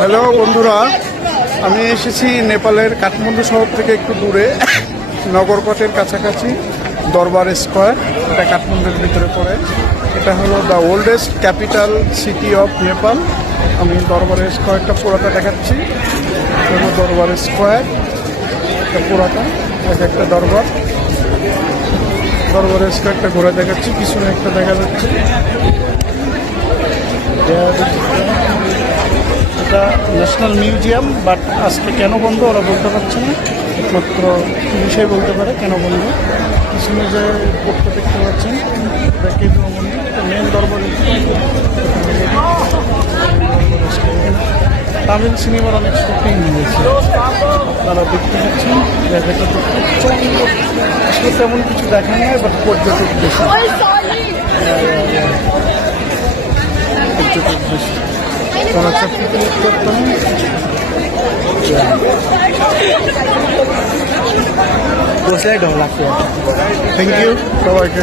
Hello বন্ধুরা, আমি এসেছি নেপালের কাঠমান্ডু শহর থেকে একটু দূরে, নগরকটের কাছাকাছি দরবার স্কোয়ার। এটা কাঠমান্ডুর ভিতরে পড়ে। এটা হলো the oldest capital city of Nepal. আমি দরবার স্কোয়ারটা পুরোটা দেখাচ্ছি। এটা হলো দরবার স্কোয়ার, এটা পুরোটা এক একটা দরবার স্কোয়ারটা ঘুরে দেখাচ্ছি। পিছনে একটা দেখা যাচ্ছে, এটা ন্যাশনাল মিউজিয়াম, বাট আজকে কেন বন্ধ ওরা বলতে পারছে না। একমাত্র পুলিশাই বলতে পারে কেন বন্ধ। পিছনে যে কোর্টটা দেখতে পাচ্ছেন, এটা কেন্দ্র মন্দির, এটা মেন দরবার। তামিল সিনেমার অনেক শুটিং হয়েছে, তারা দেখতে পাচ্ছেন। জায়গাটা তো প্রচণ্ড, আসলে তেমন কিছু দেখা নেয়, বাট পর্যটক বেশি। তারা চাকরি করতাম। বসে ঢোক লাগছে। থ্যাংক ইউ সবাইকে।